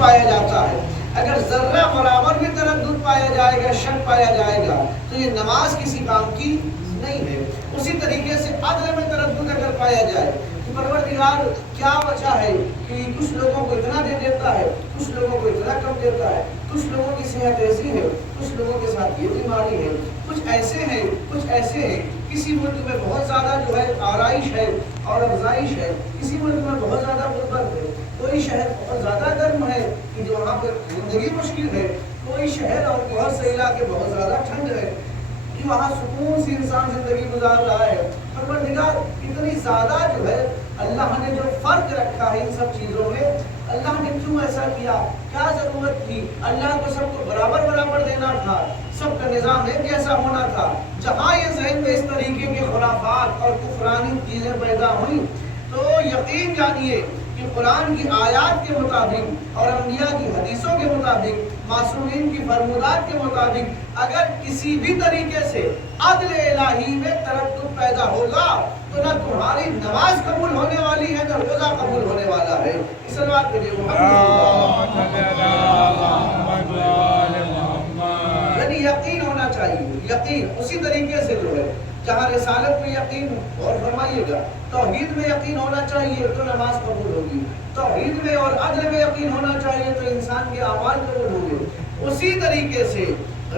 پایا جاتا ہے. اگر ذرہ برابر بھی تردد پایا جائے گا، شک پایا جائے گا، تو یہ نماز کسی کام کی نہیں ہے. اسی طریقے سے عدل میں تردد اگر پایا جائے تو پروردگار کیا وجہ ہے کہ کچھ لوگوں کو اتنا دے دیتا ہے، کچھ لوگوں کو اتنا کم دیتا ہے، کچھ لوگوں کی صحت ایسی ہے، کچھ لوگوں کے ساتھ یہ بیماری ہے، کچھ ایسے ہیں، کچھ ایسے ہیں. کسی ملک میں بہت زیادہ جو ہے آرائش ہے اور افزائش ہے، کسی ملک میں بہت زیادہ غربت ہے، کوئی شہر بہت زیادہ گرم ہے کہ جو وہاں پر زندگی مشکل ہے، کوئی شہر اور بہت سے علاقے بہت زیادہ ٹھنڈ ہے کہ وہاں سکون سے انسان زندگی گزار رہا ہے. پروردگار اتنی زیادہ جو ہے اللہ نے جو فرق رکھا ہے ان سب چیزوں میں، اللہ نے کیوں ایسا کیا؟ کیا ضرورت تھی؟ اللہ کو سب کو برابر برابر دینا تھا، سب کا نظام ایک جیسا ہونا تھا. جہاں یہ ذہن میں اس طریقے کے خرافات اور کفرانی چیزیں پیدا ہوئیں تو یقین جانیے کہ قرآن کی آیات کے مطابق اور انبیاء کی حدیثوں کے مطابق، معصومین کی فرمودات کے مطابق اگر کسی بھی طریقے سے عدل الہی میں تردد پیدا ہوگا تو نہ تمہاری نماز قبول ہونے والی ہے، نہ روزہ قبول ہونے والا ہے. اس بات کے لیے یعنی یقین ہونا چاہیے. یقین اسی طریقے سے جو ہے جہاں رسالت میں یقین، اور فرمائیے گا توحید میں یقین ہونا چاہیے تو نماز قبول ہوگی، توحید میں اور عدل میں یقین ہونا چاہیے تو انسان کے اعمال قبول ہوں گے. اسی طریقے سے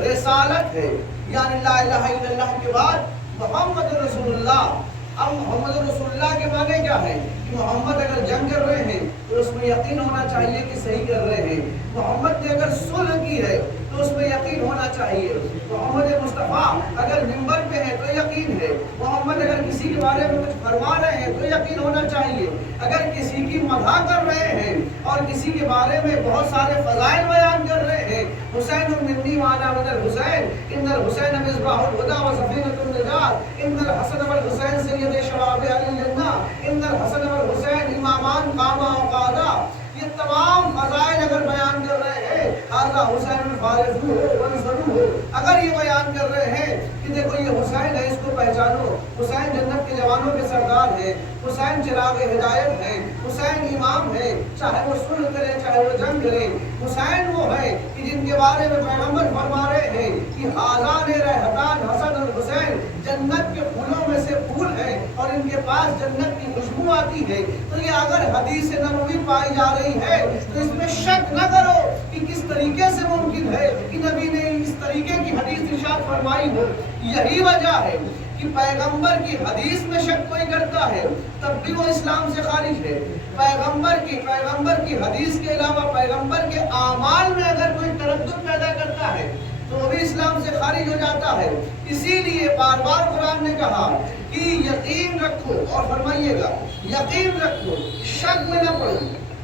رسالت ہے یعنی لا الہ الا اللہ کے بعد محمد رسول اللہ. اب محمد رسول اللہ کے معنی کیا ہے کہ محمد اگر جنگ کر رہے ہیں تو اس میں یقین ہونا چاہیے کہ صحیح کر رہے ہیں. محمد نے اگر صلح کی ہے تو اس میں یقین ہونا چاہیے. محمد مصطفیٰ اگر منبر پہ ہے تو یقین ہے. محمد اگر کسی کے بارے میں کچھ فرما رہے ہیں تو یقین ہونا چاہیے. اگر کسی کی مدح کر رہے ہیں اور کسی کے بارے میں بہت سارے فضائل بیان کر رہے ہیں، حسین منی وانا من الحسین ان الحسین مصباح الہدی و سفینۃ النجات ان الحسن والحسین سید شباب اہل الجنہ ان الحسن والحسین امامان قاما وقادا. یہ تمام فضائل اگر بیان کر رہے ہیں، حضرت حسین الفارض ہو ونصرو ہو، اگر یہ بیان کر رہے ہیں کہ دیکھو یہ حسین ہے، اس کو پہچانو، حسین جنت کے جوانوں کے سردار ہیں، حسین چراغ ہدایت ہیں، حسین امام ہے، چاہے وہ صلح کرے چاہے وہ جنگ کرے. حسین وہ ہے کہ جن کے بارے میں پیغمبر فرما رہے ہیں کہ آزان رہتان حسن الحسین جنت کے پھولوں میں سے پھول ہیں اور ان کے پاس جنت کی خوشبو آتی ہے. تو یہ اگر حدیث نبوی پائی جا رہی ہے تو اس میں شک نہ کرو کہ کس طریقے سے ممکن ہے کہ نبی نے اس طریقے کی حدیث ارشاد فرمائی ہو. یہی وجہ ہے کہ پیغمبر کی حدیث میں شک کوئی کرتا ہے تب بھی وہ اسلام سے خارج ہے. پیغمبر کی حدیث کے علاوہ پیغمبر کے اعمال میں اگر کوئی تردد پیدا کرتا ہے تو وہ بھی اسلام سے خارج ہو جاتا ہے. اسی لیے بار بار قرآن نے کہا کہ یقین رکھو، اور فرمائیے گا یقین رکھو، شک میں نہ پڑو،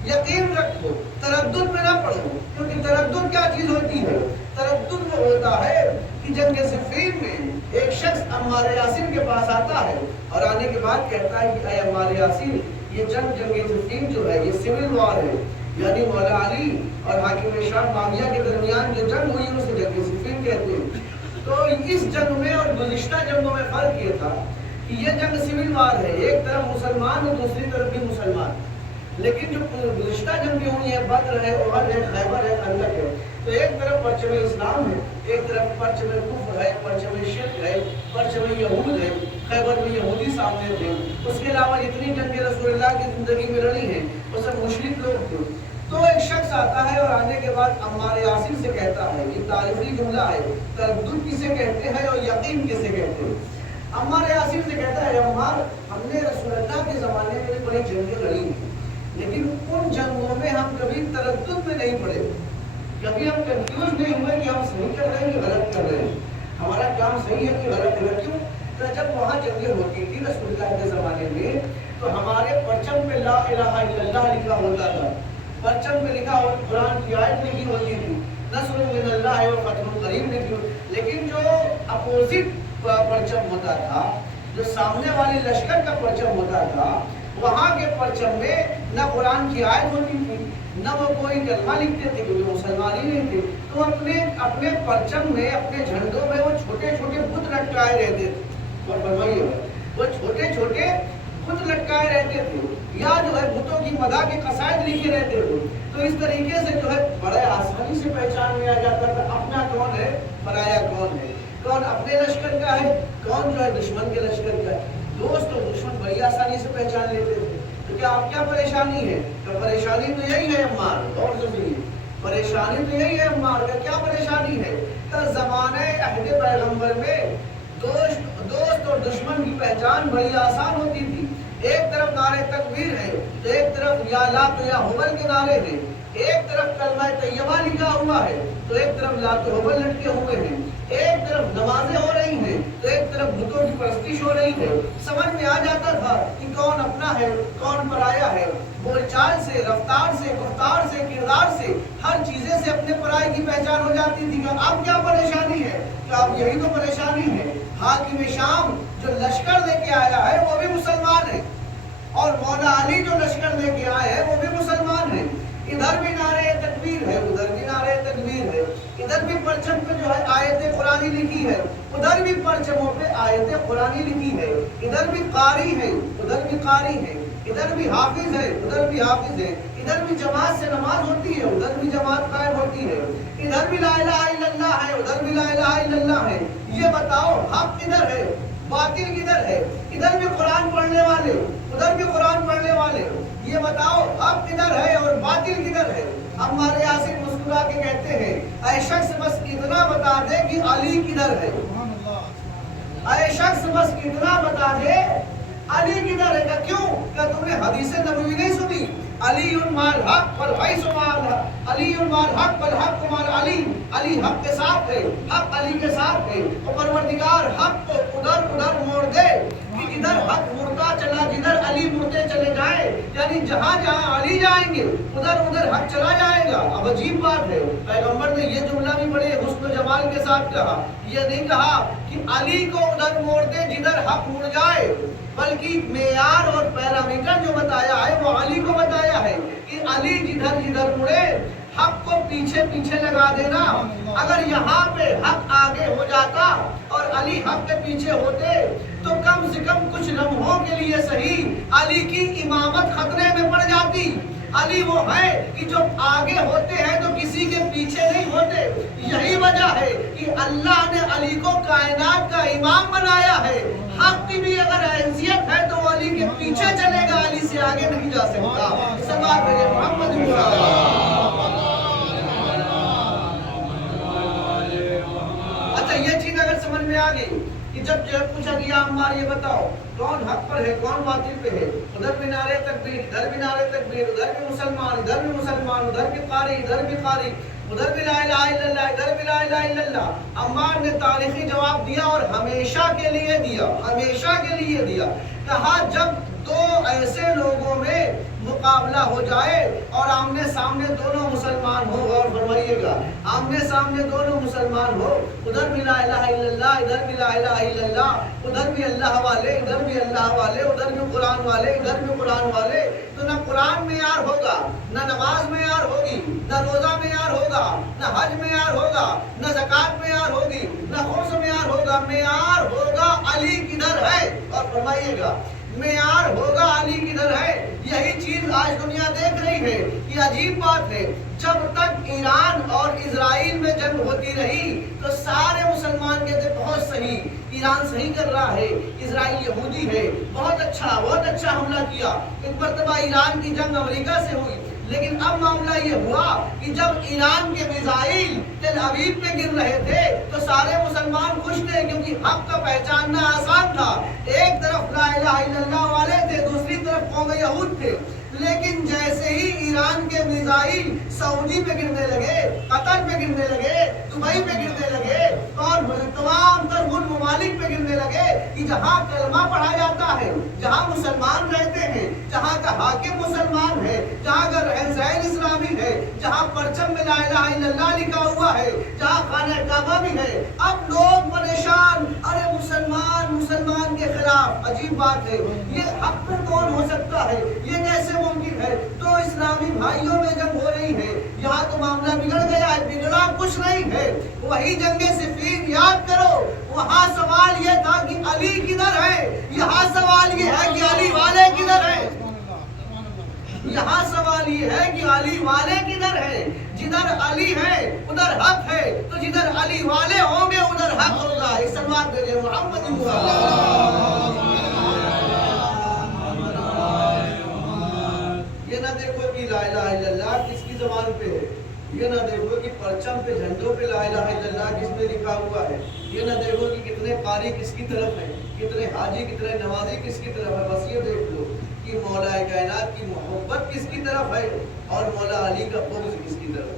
یقین رکھو، تردد میں نہ پڑو. کیونکہ تردد کیا چیز ہوتی ہے؟ تردد وہ ہوتا ہے کہ جنگ صفین میں ایک شخص عمار یاسین کے پاس آتا ہے اور آنے کے بعد کہتا ہے کہ اے عمار یاسین، یہ جنگ صفین جو ہے یہ سول وار ہے، یعنی مولا علی اور حاکم شام معاویہ کے درمیان جو جنگ ہوئی اسے جنگ صفین کہتے ہیں. تو اس جنگ میں اور گزشتہ جنگوں میں فرق یہ تھا کہ یہ جنگ سول وار ہے، ایک طرف مسلمان اور دوسری طرف بھی مسلمان. لیکن جو گزشتہ جنگیں ہوئی ہیں، بدر ہے، احد ہے، خیبر ہے، خندق ہے، تو ایک طرف پرچم اسلام ہے، ایک طرف پرچم کفر ہے، پرچم شرک ہے، پرچم یہود ہے. خیبر میں یہودی سامنے تھے. اس کے علاوہ جتنی جنگیں رسول اللہ کی زندگی میں لڑی ہیں وہ سب مشرک لوگ تھے. تو ایک شخص آتا ہے اور آنے کے بعد عمار یاسین سے کہتا ہے، یہ تاریخی جملہ ہے، تردد کسے کہتے ہیں اور یقین کسے کہتے ہیں. عمار یاسین سے کہتا ہے، عمار ہم نے رسول اللہ کے زمانے میں بڑی جنگیں لڑی ہیں، لیکن ان جنگوں میں ہم کبھی تردد میں نہیں پڑے، کبھی ہم کنفیوز نہیں ہوئے کہ ہم صحیح کر رہے ہیں کہ غلط کر رہے ہیں، ہمارا کام صحیح ہے کہ غلط ہے. کیوں؟ تو جب وہاں جنگیں ہوتی تھی رسول اللہ کے زمانے میں تو ہمارے پرچم پہ لا الہ الا اللہ لکھا ہوتا تھا، پرچم پہ لکھا ہو قرآن کی آیت لکھی ہوتی تھی، نصر من اللہ و فتح قریب لکھی ہوتی. لیکن جو اپوزٹ پرچم ہوتا تھا، جو سامنے والے لشکر کا پرچم ہوتا تھا، وہاں کے پرچم میں نہ قرآن کی آیت ہوتی تھی، نہ وہ کوئی کلمہ لکھتے تھے کیونکہ مسلمان ہی نہیں تھے. تو اپنے پرچم میں، اپنے جھنڈوں میں وہ چھوٹے چھوٹے بت لٹکائے رہتے تھے. اور فرمائیے وہ چھوٹے چھوٹے بت لٹکائے رہتے تھے. یا جو ہے بتوں کی مداح کے قصائد لکھے رہتے ہو، تو اس طریقے سے جو ہے بڑے آسانی سے پہچان میں آ جاتا تھا اپنا کون ہے، پرایا کون ہے، کون اپنے لشکر کا ہے، کون جو ہے دشمن کے لشکر کا ہے۔ دوست اور دشمن بڑی آسانی سے پہچان لیتے تھے۔ تو کیا اب کیا پریشانی ہے؟ تو پریشانی تو یہی ہے عمار، اور سنیے، پریشانی تو یہی ہے عمار کا، کیا پریشانی ہے؟ تو زمانہ عہد پیغمبر میں دوست اور دشمن کی پہچان بڑی آسان ہوتی تھی۔ ایک طرف نعرہ تکبیر ہے، ایک طرف یا لات یا حبل کے نعرے ہیں، ایک طرف کلمہ طیبہ لکھا ہوا ہے تو ایک طرف لات و حبل لٹکے ہوئے ہیں، ایک طرف نمازیں ہو رہی ہیں تو ایک طرف بتوں کی پرستش ہو رہی ہے۔ سمجھ میں آ جاتا تھا کہ کون اپنا ہے کون پرایا ہے، بول چال سے، رفتار سے، گفتار سے، کردار سے، ہر چیزیں سے اپنے پرائے کی پہچان ہو جاتی تھی۔ اب کیا پریشانی ہے؟ کہ اب یہی تو پریشانی ہے، حاکم شام جو لشکر لے کے آیا ہے وہ بھی مسلمان ہے، اور مولا علی جو لشکر لے کے آئے ہیں وہ بھی مسلمان ہیں۔ ادھر بھی نعرہ تکبیر ہے، ادھر بھی نعرہ تکبیر ہے، ادھر بھی پرچم پہ جو ہے آیت قرآنی لکھی ہے، ادھر بھی پرچموں پہ آیت قرآنی لکھی ہے، ادھر بھی قاری ہے، ادھر بھی قاری ہے، ادھر بھی حافظ ہے، ادھر بھی حافظ ہے، ادھر بھی جماعت سے نماز ہوتی ہے، ادھر بھی جماعت قائم ہوتی ہے، ادھر بھی لا الہ الا اللہ ہے، ادھر بھی لا الہ الا اللہ ہے۔ یہ بتاؤ حق کدھر ہے، باطل کدھر ہے؟ ادھر بھی قرآن پڑھنے والے، ادھر بھی قرآن پڑھنے والے، یہ بتاؤ حق کدھر ہے اور باطل کدھر ہے؟ ہمارے یاسر مسکرا کے کہتے ہیں اے شخص بس اتنا بتا دے کہ علی کدھر ہے، اے شخص بس اتنا بتا دے علی کدھر ہے۔ کہ کیوں؟ کہ تم نے حدیث نبوی نہیں سنی؟ علی مال حق والحیث مال حق، علی مال حق والحق مال علی، علی حق کے ساتھ ہے، حق علی کے ساتھ ہے، اور پروردگار حق کو ادھر ادھر موڑ دے کہ جدھر حق مڑتا چلا، جدھر علی مڑتے چلے جائے، یعنی جہاں جہاں علی جائیں گے ادھر ادھر حق چلا جائے گا۔ اب عجیب بات ہے، پیغمبر نے یہ جملہ بھی بڑے حسن و جمال کے ساتھ کہا، یہ نہیں کہا کہ علی کو ادھر موڑ دے جدھر حق مڑ جائے، بلکہ معیار اور پیرامیٹر جو بتایا ہے وہ علی کو بتایا ہے کہ علی جدھر جدھر مڑے حق کو پیچھے پیچھے لگا دینا۔ اگر یہاں پہ حق آگے ہو جاتا اور علی حق کے پیچھے ہوتے تو کم سے کم کچھ لمحوں کے لیے صحیح علی کی امامت خطرے میں پڑ جاتی۔ علی وہ ہے کہ جو آگے ہوتے ہیں تو کسی کے پیچھے نہیں ہوتے۔ یہی وجہ ہے کہ اللہ نے علی کو کائنات کا امام بنایا ہے۔ حق کی بھی اگر حیثیت ہے تو علی کے پیچھے چلے گا، علی سے آگے نہیں جا سکتا۔ سماعت میرے محمد اچھا، یہ چیز اگر سمجھ میں آ گئی کہ جب پوچھا گیا عمار یہ بتاؤ کون حق پر ہے کون باطل پہ ہے، ادھر بھی نعرہ تکبیر، ادھر بھی نعرہ تکبیر، ادھر بھی مسلمان، ادھر بھی مسلمان، ادھر بھی قاری، ادھر بھی قاری، ادھر بھی لا الہ الا اللہ، ادھر بھی لا الہ الا اللہ۔ عمار نے تاریخی جواب دیا اور ہمیشہ کے لیے دیا، ہمیشہ کے لیے دیا۔ کہا جب دو ایسے لوگوں میں مقابلہ ہو جائے اور آمنے سامنے دونوں مسلمان ہو، غور فرمائیے گا، آمنے سامنے دونوں مسلمان ہو، ادھر بھی لا الہ الا اللہ، ادھر بھی لا الہ الا اللہ، ادھر بھی اللہ والے، ادھر بھی اللہ والے، ادھر بھی قرآن والے، ادھر بھی قرآن والے، تو نہ قرآن معیار ہوگا، نہ نماز معیار ہوگی، نہ روزہ معیار ہوگا، نہ حج معیار ہوگا، نہ زکوٰۃ معیار ہوگی، نہ خمس معیار ہوگا۔ معیار ہوگا علی کدھر ہے، اور فرمائیے گا معیار ہوگا علی کدھر ہے۔ یہی چیز آج دنیا دیکھ رہی ہے۔ یہ عجیب بات ہے، جب تک ایران اور اسرائیل میں جنگ ہوتی رہی تو سارے مسلمان کہتے بہت صحیح، ایران صحیح کر رہا ہے، اسرائیل یہودی ہے، بہت اچھا حملہ کیا۔ ایک مرتبہ ایران کی جنگ امریکہ سے ہوئی، لیکن اب معاملہ یہ ہوا کہ جب ایران کے میزائل تل ابیب پہ گر رہے تھے تو سارے مسلمان خوش تھے، کیونکہ حق کا پہچاننا آسان تھا۔ ایک طرف لا الہ الا اللہ والے تھے، دوسری طرف قوم یہود تھے۔ لیکن جیسے ہی ایران کے میزائل سعودی پہ گرنے لگے، قطر پہ گرنے لگے، دبئی پہ گرنے لگے، اور تمام تر ان ممالک پہ گرنے لگے کہ جہاں کلمہ پڑھا جاتا ہے، جہاں مسلمان رہتے ہیں، جہاں کا حاکم مسلمان ہے، جہاں کا رہن سہن اسلامی ہے، جہاں پرچم میں لا الہ الا اللہ لکھا ہوا ہے، جہاں خانہ کعبہ بھی ہے، اب لوگ پریشان، ارے مسلمان کے خلاف۔ عجیب بات ہے، یہ حق پر کون ہو سکتا ہے، یہ کیسے ممکن ہے؟ تو اسلامی بھائیوں میں جنگ ہو رہی ہے، یہاں تو معاملہ بگڑ گیا ہے، بگڑا کچھ نہیں ہے۔ وہی جنگ صفین یاد کرو، وہاں سوال یہ تھا کہ علی کدھر ہے، یہاں سوال یہ ہے کہ علی والے کدھر ہے۔ یہاں سوال یہ ہے کہ علی والے کدھر ہیں؟ جدھر علی ہے ادھر حق ہے، تو جدھر علی والے ہوں گے ادھر حق ہوگا. اس سلوات بھیجے محمد یہ نہ دیکھو کہ لا الہ الا اللہ کس کی زبان پہ ہے، یہ نہ دیکھو کہ پرچم پہ جھنڈوں پہ لا الہ الا اللہ کس میں لکھا ہوا ہے، یہ نہ دیکھو کہ کتنے قاری کس کی طرف ہیں، کتنے حاجی کتنے نمازی کس کی طرف ہے. بس یہ دیکھ لو کہ مولا کائنات کی محبت کس کی طرف ہے اور مولا علی کا بغض کس کی طرف ہے.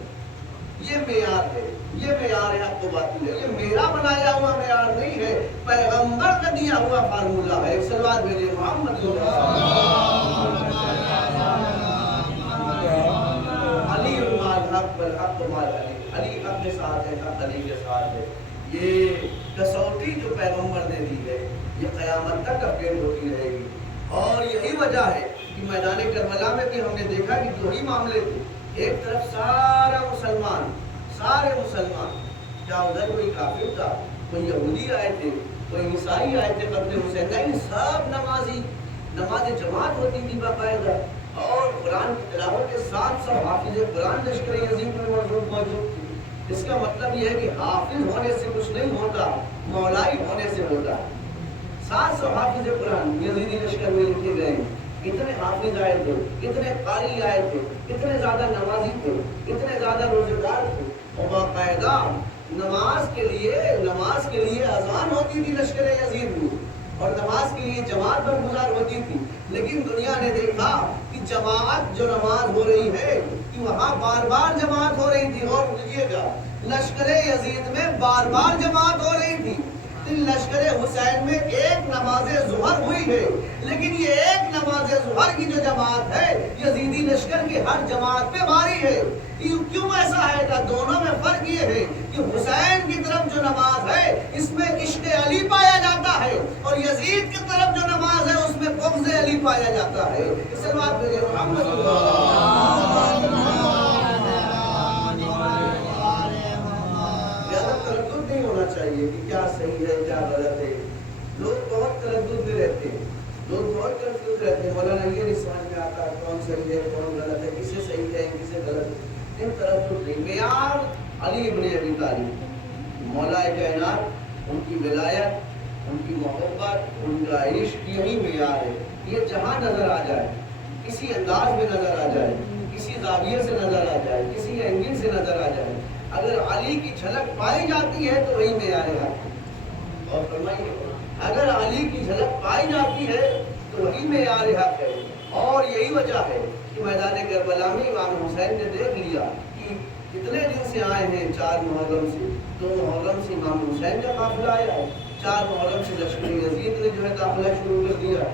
یہ معیار ہے، یہ معیار ہے. آپ کو باطل ہے، یہ میرا بنایا ہوا معیار نہیں ہے، پیغمبر کا دیا ہوا فارمولہ ہے. ایک سلوات بھیجے محمد علی مال حق بالحق مال علی. علی حق کے ساتھ ہے، حق علی کے ساتھ ہے. یہ کسوٹی جو پیغمبر نے دی ہے یہ قیامت تک اپڈیٹ ہوتی رہے گی. اور یہی وجہ ہے کہ میدان کربلا میں بھی ہم نے دیکھا کہ دو ہی معاملے تھے. ایک طرف سارے مسلمان، کیا ادھر کوئی کافر تھا، کوئی یہودی آئے تھے، کوئی عیسائی آئے تھے قتل حسین؟ نہیں، سب نمازی. نماز جماعت ہوتی تھی باقاعدہ، اور قرآن کی تلاوت کے ساتھ سب حافظ قرآن لشکر یزید میں موجود تھی. اس کا مطلب یہ ہے کہ حافظ ہونے سے کچھ نہیں ہوتا، مولائی ہونے سے ہوتا. 700 حافظ قرآن یزیدی لشکر میں لکھے گئے. اتنے حافظ آئے تھے، اتنے قاری آئے تھے، اتنے زیادہ نمازی تھے، اتنے زیادہ روزے دار تھے. اور باقاعدہ نماز کے لیے اذان ہوتی تھی لشکر یزید میں، اور نماز کے لیے جماعت برگزار ہوتی تھی. لیکن دنیا نے دیکھا کہ جماعت جو نماز ہو رہی ہے کہ وہاں بار بار جماعت ہو رہی تھی. اور دیکھیے گا لشکر یزید میں بار بار جماعت ہو رہی تھی. لشکر حسین میں ایک نماز ظہر ہوئی ہے، لیکن یہ ایک نماز ظہر کی جو جماعت ہے یزیدی لشکر کی ہر جماعت پہ بھاری ہے. کیوں ایسا ہے؟ کہ دونوں میں فرق یہ ہے کہ حسین کی طرف جو نماز ہے اس میں عشق علی پایا جاتا ہے، اور یزید کی طرف جو نماز ہے اس میں بغض علی پایا جاتا ہے. اس بات میں تردد نہیں ہونا چاہیے کہ کیا صحیح ہے کیا غلط ہے. لوگ بہت تردد میں رہتے ہیں، مولانا یہ نہیں سمجھ میں آتا کون صحیح ہے کون غلط ہے، کسے صحیح ہے کسے غلط ہے. ان تردد نہیں. معیار علی ابن ابی طالب، مولا کائنات، ان کی ولایت، ان کی محبت، ان کا عشق، یہی معیار ہے. یہ جہاں نظر آ جائے، کسی انداز میں نظر آ جائے، کسی زاویے سے نظر آ جائے، کسی اینگل سے نظر آ جائے، اگر علی کی جھلک پائی جاتی ہے تو وہی معیار ہے. اور فرمائیے اگر علی کی جھلک پائی جاتی ہے تو وہی معیار حق ہے. اور یہی وجہ ہے کہ میدان کربلا میں امام حسین نے دیکھ لیا کہ کتنے دن سے آئے ہیں. 4 محرم سے، 2 محرم سے امام حسین کا قافلہ آیا ہے، 4 محرم سے لشکر یزید نے جو ہے قافلہ شروع کر دیا،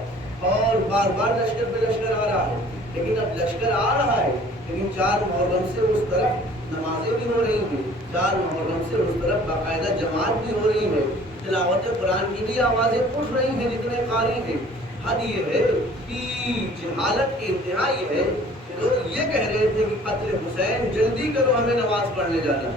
اور بار بار لشکر پہ لشکر آ رہا ہے. لیکن اب لشکر آ رہا ہے لیکن 4 محرم سے اس طرف نمازیں بھی ہو رہی ہیں، 4 محرم سے اس طرف باقاعدہ جماعت بھی ہو رہی ہے، تلاوت قرآن کی بھی آوازیں اٹھ رہی ہیں جتنے قاری ہیں. حد یہ ہے کہ جہالت کی انتہا یہ ہے کہ لوگ یہ کہہ رہے تھے کہ قتل حسین جلدی کرو ہمیں نماز پڑھنے جانا.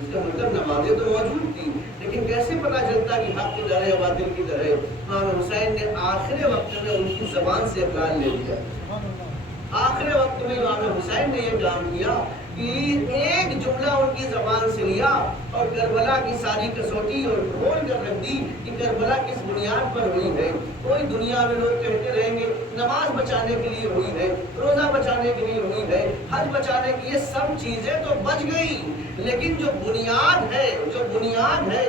اس کا مطلب نمازیں تو موجود تھیں لیکن کیسے پتہ چلتا کہ حق کی در ہے باطل کی در ہے. امام حسین نے آخر وقت میں ان کی زبان سے اقرار لے لیا. آخر وقت میں امام حسین نے یہ کام کیا کہ ایک جملہ ان کی زبان سے لیا اور کربلا کی ساری کسوٹی اور کھول کر رکھ دی کہ کربلا کس بنیاد پر ہوئی ہے. کوئی دنیا میں لوگ کہتے رہیں گے نماز بچانے کے لیے ہوئی ہے، روزہ بچانے کے لیے ہوئی ہے، حج بچانے کی، یہ سب چیزیں تو بچ گئی، لیکن جو بنیاد ہے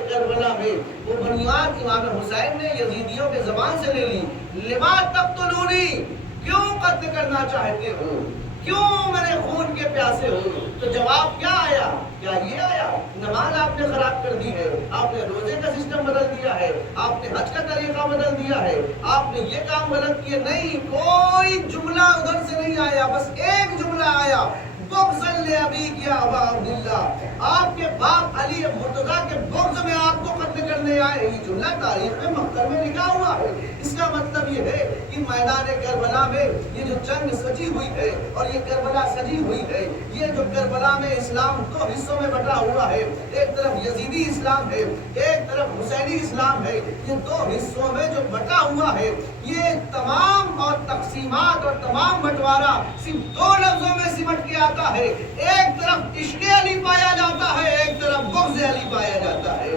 کربلا میں، وہ بنیاد امام حسین نے یزیدیوں کے زبان سے لے لی. لما تقتلونی، کیوں قتل کرنا چاہتے ہو، کیوں میرے خون کے پیاسے ہو؟ تو جواب کیا آیا؟ کیا یہ آیا نماز آپ نے خراب کر دی ہے، آپ نے روزے کا سسٹم بدل دیا ہے، آپ نے حج کا طریقہ بدل دیا ہے، آپ نے یہ کام غلط کیے؟ نہیں، کوئی جملہ ادھر سے نہیں آیا، بس ایک جملہ آیا، بغضاً لأبیک یا ابا عبداللہ، آپ کے باپ علی مرتضیٰ کے بغض میں آپ کو قتل کرنے آئے. یہ جملہ تاریخ میں مقدر میں لکھا ہوا ہے. اس کا مطلب یہ ہے کہ میدان کربلا میں یہ جو جنگ سجی ہوئی ہے اور یہ کربلا سجی ہوئی ہے، یہ جو کربلا میں اسلام 2 حصوں میں بٹا ہوا ہے، ایک طرف یزیدی اسلام ہے، ایک طرف حسینی اسلام ہے، یہ 2 حصوں میں جو بٹا ہوا ہے یہ تمام اور تقسیمات اور تمام بٹوارا صرف دو لفظوں میں سمٹ کے آتا ہے. ایک طرف عشق علی پایا جاتا ہے, ایک طرف بغض علی پایا جاتا ہے.